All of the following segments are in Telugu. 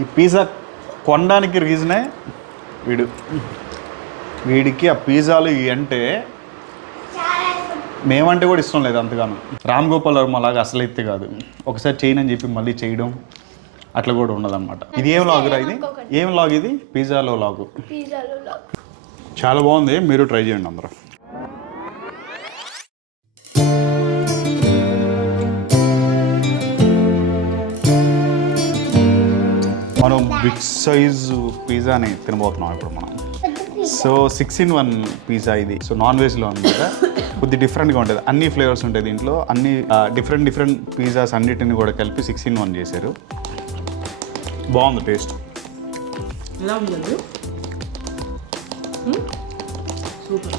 ఈ పిజ్జా కొనడానికి రీజనే వీడికి ఆ పిజ్జాలు అంటే మేమంటే కూడా ఇష్టం లేదు అంతగాను. రామ్ గోపాల్ వర్మ అలాగా అసలు అయితే కాదు, ఒకసారి చేయనని చెప్పి మళ్ళీ చేయడం అట్లా కూడా ఉండదన్నమాట. ఇది ఏం లాగురా? ఇది ఏం లాగ్? ఇది పిజ్జాలో లాగు. చాలా బాగుంది, మీరు ట్రై చేయండి అందరూ. మనం బిగ్ సైజు పిజ్జాని తినబోతున్నాం ఇప్పుడు మనం. సో 6-in-1 పిజ్జా ఇది. సో నాన్ వెజ్లో అనమాట. కొద్ది డిఫరెంట్గా ఉంటుంది, అన్ని ఫ్లేవర్స్ ఉంటాయి దీంట్లో, అన్ని డిఫరెంట్ పిజ్జాస్ అన్నిటిని కూడా కలిపి 6-in-1 చేశారు. బాగుంది టేస్ట్. ఎలా ఉంది? సూపర్,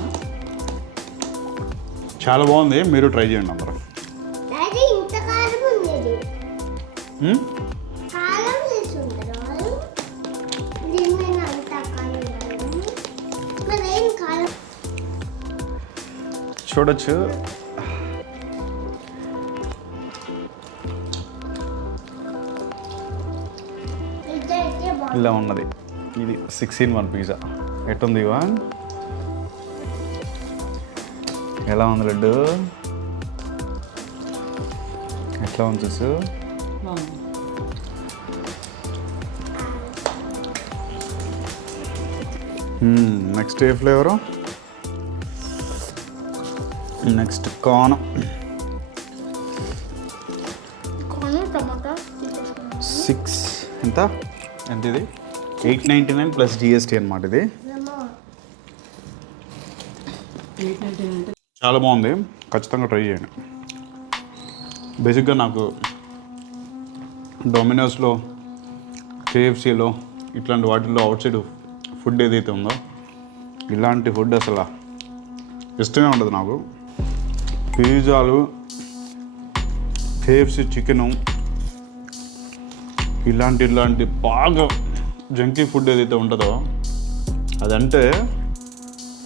చాలా బాగుంది, మీరు ట్రై చేయండి అందరూ. చూడొచ్చు ఇలా ఉన్నది. ఇది 6-in-1 పిజ్జా. ఎట్టుంది ఇవాన్? ఎలా ఉంది లడ్డు? ఎట్లా ఉంది చూసు? నెక్స్ట్ ఏ ఫ్లేవరు? Next corn. ఎంత ఇది? 899 ప్లస్ GST అనమాట. ఇది చాలా బాగుంది, ఖచ్చితంగా ట్రై చేయండి. బేసిక్గా నాకు డొమినోస్లో, KFCలో ఇట్లాంటి వాటిల్లో అవుట్ సైడ్ ఫుడ్ ఏదైతే ఉందో ఇలాంటి ఫుడ్ అసలు ఇష్టమే ఉండదు నాకు. పిజ్జాలు, KFC చికెను, ఇలాంటి బాగా జంకీ ఫుడ్ ఏదైతే ఉంటుందో అదంటే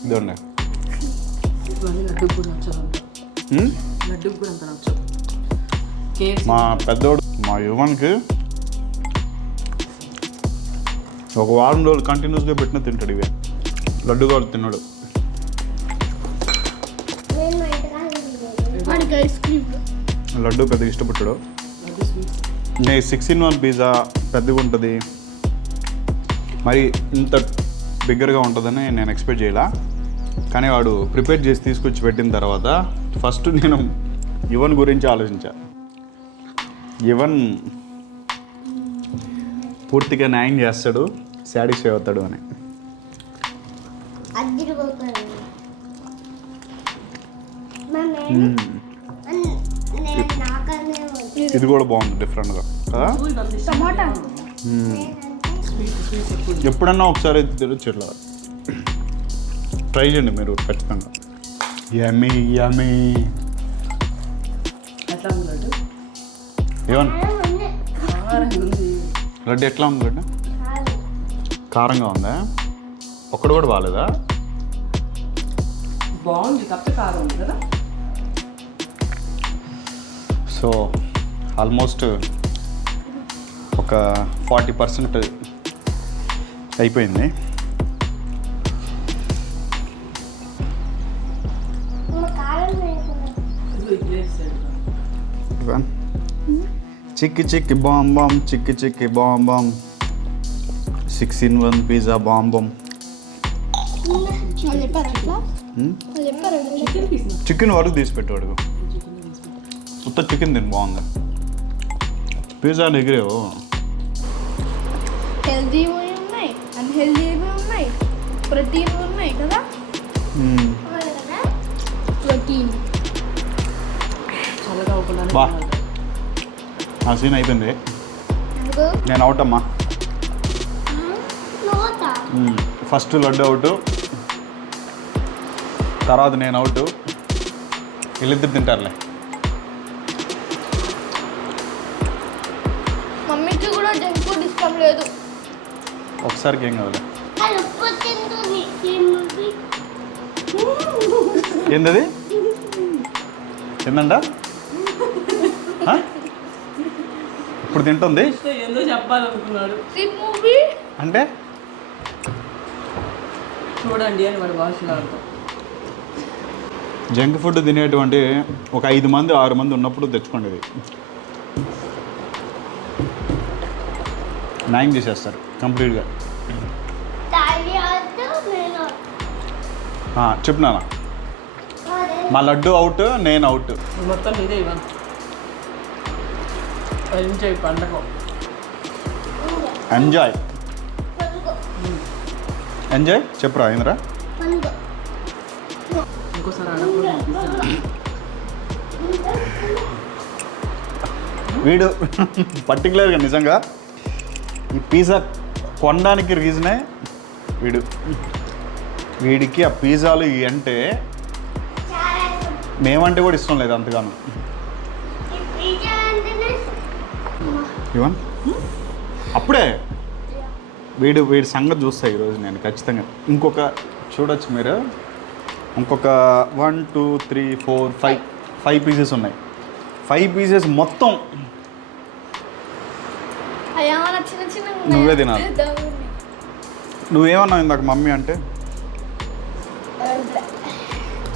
ఇదండి. మా పెద్దోడు, మా యువన్కి ఒక వారం రోజులు కంటిన్యూస్గా పెట్టిన తింటాడు. ఇవే లడ్డు కూడా తిన్నాడు. లడ్డు పెద్దగా ఇష్టపడ్డాడు. నేను 6-in-1 పిజ్జా పెద్దగా ఉంటుంది, మరి ఇంత బిగ్గరగా ఉంటుందని నేను ఎక్స్పెక్ట్ చేయాల. కానీ వాడు ప్రిపేర్ చేసి తీసుకొచ్చి పెట్టిన తర్వాత ఫస్ట్ నేను యువన్ గురించి ఆలోచించా. యువన్ పూర్తిగా న్యాయం చేస్తాడు, సాటిస్ఫై అవుతాడు అని. ఇది కూడా బాగుంది డిఫరెంట్గా కదా. ఎప్పుడన్నా ఒకసారి తిరగచ్చు, ట్రై చేయండి మీరు ఖచ్చితంగా. యమ్మీ యమ్మీ. ఏమన్నా లడ్డు ఎట్లా ఉంది? లడ్డు కారంగా ఉందా? ఒక్కడు కూడా బాగాలేదా? బాగుంది, కాకపోతే కారం ఉంది కదా. సో ఆల్మోస్ట్ ఒక 40% అయిపోయింది. చిక్కి బామ్ బామ్, చిక్కి balm balm, 6-in-1 pizza balm balm. Chicken వరకు తీసి పెట్టాడు. మొత్తం చికెన్ తిని బాగుంది. పిజ్జా ఎగిరేవు. హెల్దీ ఉన్నాయి, అన్హెల్దీ ఉన్నాయి, ప్రోటీన్ ఉన్నాయి కదా. ప్రోటీన్ బా, ఆ సీన్ అయిపోయింది. నేను అవుట్ అమ్మా. ఫస్ట్ లడ్డు అవుట్, తర్వాత నేను అవుట్. వీళ్ళిద్దరు తింటారులే. మమ్మీకి కూడా జంక్ ఫుడ్ ఇష్టం లేదు. ఒకసారికి ఏం కావాలి. ఏంటది? ఏందంట? ఇప్పుడు తింటుంది ఏందో చెప్పాలనుకున్నాడు. మూవీ అంటే చూడండి అని వాడి భాషలో అర్థం. జంక్ ఫుడ్ తినేటువంటి ఒక 5 మంది 6 మంది ఉన్నప్పుడు తెచ్చుకోండి ఇది. 9 చేసేస్తారు కంప్లీట్గా. చెప్పు నాన్న. మా లడ్డు అవుట్, నేను అవుట్. మొత్తం ఇదే ఇవ్వను. ఎంజాయ్ పండగ. ఎంజాయ్ ఎంజాయ్ చెప్పురా ఏంద్రా. ఇంకోసారి అడగకూడదు. వీడు పర్టికులర్గా నిజంగా ఈ పిజ్జా కొనడానికి రీజనే వీడికి ఆ పిజ్జాలు ఇవి అంటే మేమంటే కూడా ఇష్టం లేదు అంతగాను. ఇవన్ అప్పుడే వీడి సంగతి చూస్తాయి ఈరోజు నేను ఖచ్చితంగా. ఇంకొక చూడొచ్చు మీరు, ఇంకొక 1 2 3 4 5 పీసెస్ ఉన్నాయి. 5 పీసెస్ మొత్తం చిన్న చిన్న నువ్వే తినాలి. నువ్వేమన్నావు ఇందాక మమ్మీ అంటే?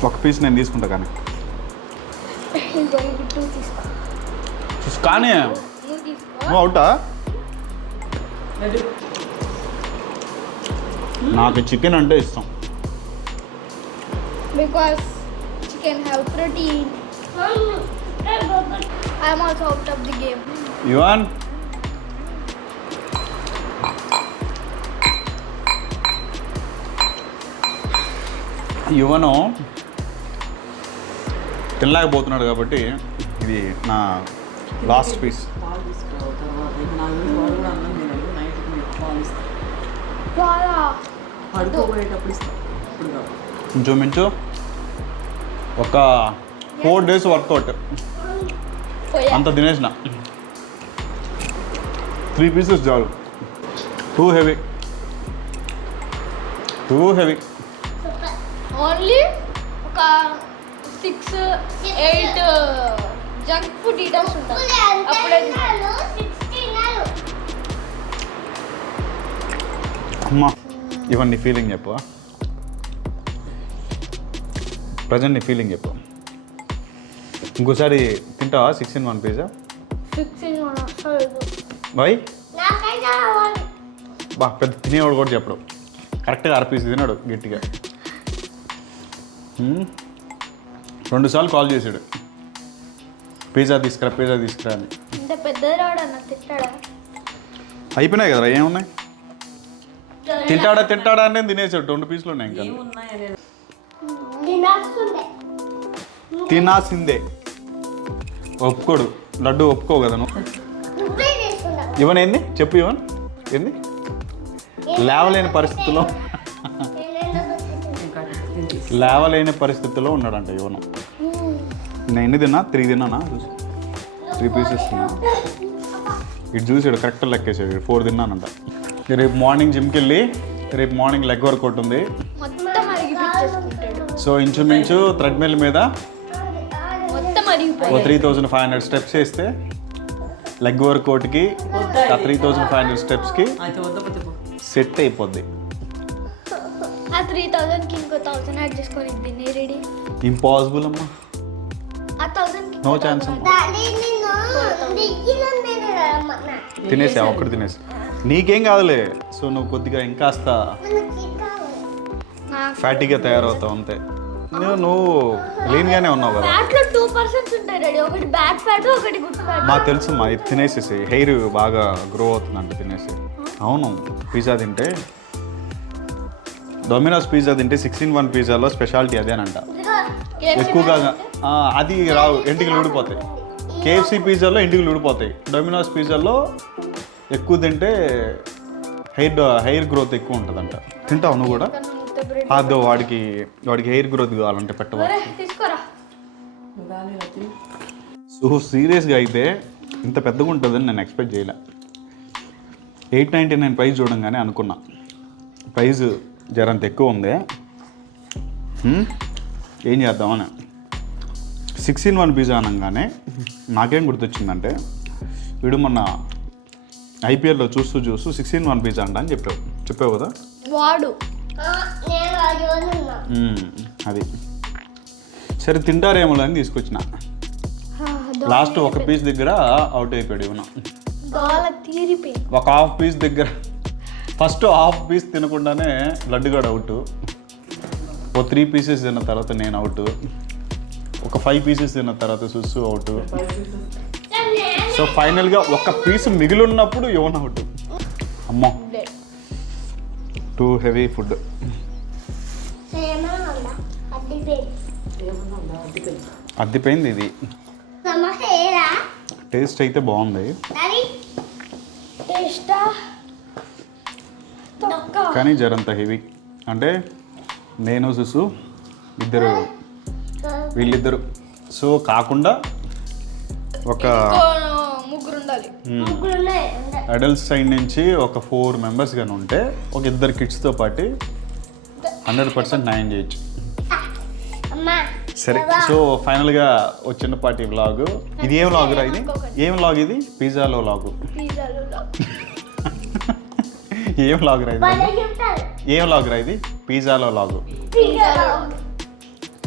ఒక పీస్ నేను తీసుకుంటా కానీ కానీ నువ్వు అవుటా? నాకు చికెన్ అంటే ఇష్టం. Because chicken have protein. I am also out of the game. Yuvan యువను తినలేకపోతున్నాడు కాబట్టి ఇది నా లాస్ట్ పీస్. పాలు తీసుకురావు తర్వాత. ఇక నా గురించి వాడు కూడా అన్నం తినడు. నైట్కి మీకు పాలు ఇస్తాను. Voilà. పడుకోబోయేటప్పుడు ఇస్తాను. ఇప్పుడు కాదు. ఇంచుమించు ఒక 4 days వర్కౌట్ అంత తినేసిన. 3 పీసెస్ చాలు. Too heavy. Only ఒక 6-8 జంక్ ఫుడ్ ఈటర్స్ ఉంటారు. అప్పుడే అమ్మా ఇవన్నీ ఫీలింగ్ చెప్పు. ప్రజెంట్ నీ ఫీలింగ్ చెప్పు. ఇంకోసారి తింటావా 6 in 1 పిజ్జా? 6 in 1 అసలు బై బా పెద్ద తినేవాడు కూడా చెప్పడు. కరెక్ట్గా 1/2 పీస్ తినాడు గట్టిగా. 2 సార్లు కాల్ చేశాడు పిజ్జా తీసుకురా అని. ఇంత పెద్దది రావడన్నా తిట్టాడా? అయిపోయినాయి కదరా, ఏమున్నాయి? తింటాడా అంటే తినేసాడు. 2 పీసులు ఉన్నాయి ఇంకా. ఏమున్నాయనేది తినాల్సిందే. ఒప్పుకోడు లడ్డు, ఒప్పుకో కదా నువ్వు. ఇవన్ ఏంది చెప్పు, ఇవన్ ఏంది? లేవలేని పరిస్థితుల్లో ఉన్నాడంట ఇవను. నేను ఎన్ని తిన్నా? 3 తిన్నానా? 3 పీసెస్ తిన్నా. ఇటు చూసాడు కరెక్ట్ లెక్కేసాడు. 4 తిన్నానంట. రేపు మార్నింగ్ జిమ్కి వెళ్ళి రేపు మార్నింగ్ లెగ్ వర్కౌట్ ఉంది. మొత్తం అరిగిపించేసుకుంటాడు. సో ఇంచుమించు థ్రెడ్మిల్ మీద మొత్తం అరిగిపోయి 3500 స్టెప్స్ వేస్తే లెగ్ వర్కౌట్కి 3500 స్టెప్స్కి అయితే వద్ద సెట్ అయిపోద్ది. ఆ 3000కి ఇంకో 1000 యాడ్ చేసుకొని దీన్ని రెడీ. ఇంపాసిబుల్ అమ్మా, ఆ 1000కి నో ఛాన్స్ అమ్మా. తినేసా ఒక్కటి తినేసి నీకేం కాదులే. సో నువ్వు కొద్దిగా ఇంకాస్త ఫ్యాటీగా తయారవుతావు అంతే. నువ్వు లీన్గానే ఉన్నావు కదా. ఫ్యాట్లో 2% ఉంటాయి రెడీ. ఒకటి బ్యాక్ ఫ్యాట్, ఒకటి గుడ్ ఫ్యాట్. మాకు తెలుసు మా, ఇది తినేసేసి హెయిర్ బాగా గ్రో అవుతుందంట తినేసి. అవును, పిజ్జా తింటే డొమినోస్ పిజ్జా తింటే 6 in 1 పిజ్జాలో స్పెషాలిటీ అదేనంట. ఎక్కువగా అది రావు, ఎంటికలు ఊడిపోతాయి. కేఎఫ్సీ పిజ్జాలో ఎంటికలు ఊడిపోతాయి. డొమినోస్ పిజ్జాలో ఎక్కువ తింటే హెయిర్ గ్రోత్ ఎక్కువ ఉంటుందంట. తింటావు నువ్వు కూడా? అదో వాడికి హెయిర్ గ్రోత్ కావాలంటే పెట్టవా? తీసుకోరా. సో సీరియస్గా అయితే ఇంత పెద్దగా ఉంటుందని నేను ఎక్స్పెక్ట్ చేయలే. 899 ప్రైస్ చూడంగానే అనుకున్నా ప్రైస్ జరంత ఎక్కువ ఉంది, ఏం చేద్దామని. 6 in 1 పిజ్జా అనగానే నాకేం గుర్తొచ్చిందంటే వీడు మొన్న ఐపీఎల్లో చూస్తూ 6-in-1 పిజ్జా అంట అని చెప్పావు కదా. వాడు అది సరే తింటారేమో అని తీసుకొచ్చిన. లాస్ట్ ఒక పీస్ దగ్గర అవుట్ అయిపోయాడు ఇవన్న. ఒక హాఫ్ పీస్ దగ్గర ఫస్ట్ హాఫ్ పీస్ తినకుండానే లడ్డుగాడు అవుట్. ఓ 3 pieces తిన్న తర్వాత నేను అవుట్. ఒక 5 pieces తిన్న తర్వాత సుస్సు అవుట్. సో ఫైనల్గా ఒక పీస్ మిగిలి ఉన్నప్పుడు యోన్ అవుట్. అమ్మో టూ హెవీ ఫుడ్. అద్దిపోయింది ఇది. టేస్ట్ అయితే బాగుంది కానీ జరంత హెవీ. అంటే నేను సుసు వీళ్ళిద్దరు. సో కాకుండా ఒక ముగ్గురు ఉండాలి. అడల్ట్స్ సైడ్ నుంచి ఒక 4 members కానీ ఉంటే ఒక 2 kidsతో పాటు 100% న్యాయం చేయొచ్చు. సరే సో ఫైనల్గా ఒక చిన్నపాటి వ్లాగ్. ఇది ఏం వ్లాగ్ రా? ఇది ఏం వ్లాగ్? ఇది పిజ్జాలో వ్లాగ్. ఏం వ్లాగ్ రా ఇది? ఏం వ్లాగ్ రా ఇది? పిజ్జాలో వ్లాగ్.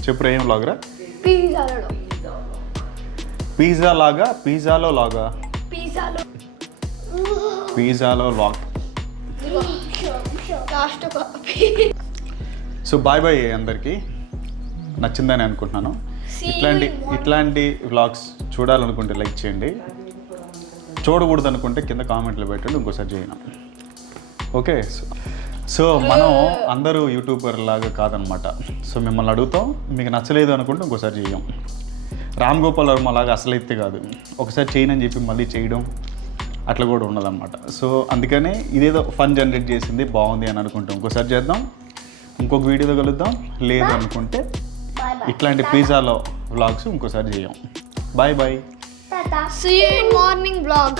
చెప్పురా ఏం వ్లాగ్ రా? పిజ్జా లాగా పిజ్జాలో లాగా పిజ్జాలో వ్లాగ్. సో బాయ్ బాయ్ అందరికీ. నచ్చిందని అనుకుంటున్నాను. ఇట్లాంటి వ్లాగ్స్ చూడాలనుకుంటే లైక్ చేయండి, చూడకూడదు అనుకుంటే కింద కామెంట్లు పెట్టండి, ఇంకోసారి చేయను. ఓకే సో మనం అందరూ యూట్యూబర్ లాగా కాదనమాట. సో మిమ్మల్ని అడుగుతాం, మీకు నచ్చలేదు అనుకుంటే ఇంకోసారి చేయం. రామ్ గోపాల్ వర్మ లాగా అసలైతే కాదు, ఒకసారి చేయనని చెప్పి మళ్ళీ చేయడం అట్లా కూడా ఉండదన్నమాట. సో అందుకనే ఇదేదో ఫన్ జనరేట్ చేసింది బాగుంది అని అనుకుంటాం, ఇంకోసారి చేద్దాం, ఇంకొక వీడియోతో కలుద్దాం. లేదు అనుకుంటే ఇట్లాంటి పిజ్జాలో వ్లాగ్స్ ఇంకోసారి చేయం. Bye bye. See you in morning vlog.